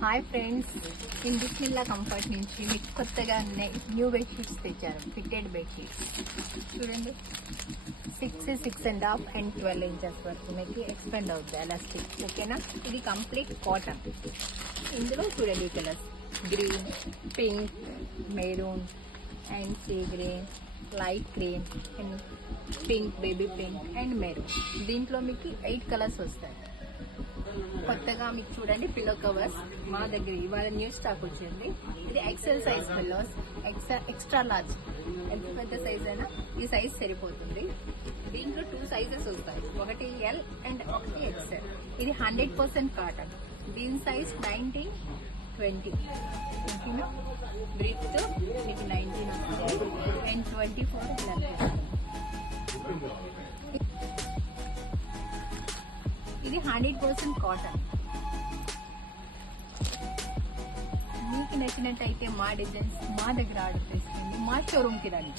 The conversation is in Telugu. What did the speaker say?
హాయ్ ఫ్రెండ్స్, నేను బిస్మిల్లా కంఫర్ట్ నుంచి మీకు కొత్తగా న్యూ బెడ్షీట్స్ తెచ్చాను. ఫిట్టెడ్ బెడ్షీట్స్ చూడండి. 6.5 అండ్ 12 ఇంచెస్ వరకు మీకు ఎక్స్పెండ్ అవుతుంది ఎలాస్టిక్. ఓకేనా? ఇది కంప్లీట్ కాటన్. ఇందులో చూడండి colours: green, pink, maroon and sea green, light green and pink, baby pink and maroon. దీంట్లో మీకు 8 కలర్స్ వస్తాయి. కొత్తగా మీకు చూడండి పిల్లో కవర్స్ మా దగ్గర ఇవాళ న్యూ స్టాక్ వచ్చింది. ఇది XL size pillows, extra large. ఎంత పెద్ద సైజ్ అయినా ఈ సైజ్ సరిపోతుంది. దీంట్లో 2 సైజెస్ వస్తాయి, ఒకటి ఎల్ అండ్ ఒకటి ఎక్సెల్. ఇది 100% కాటన్. దీని సైజ్ 19-20. ఓకేనా? బ్రిత్ మీకు 19 అండ్ 24 లెంత్. ఇది 100% కాటన్. మీకు నచ్చినట్టయితే మా డిజైన్స్ మా దగ్గర ఆర్డర్ చేసుకోండి. మా షోరూమ్కి రండి.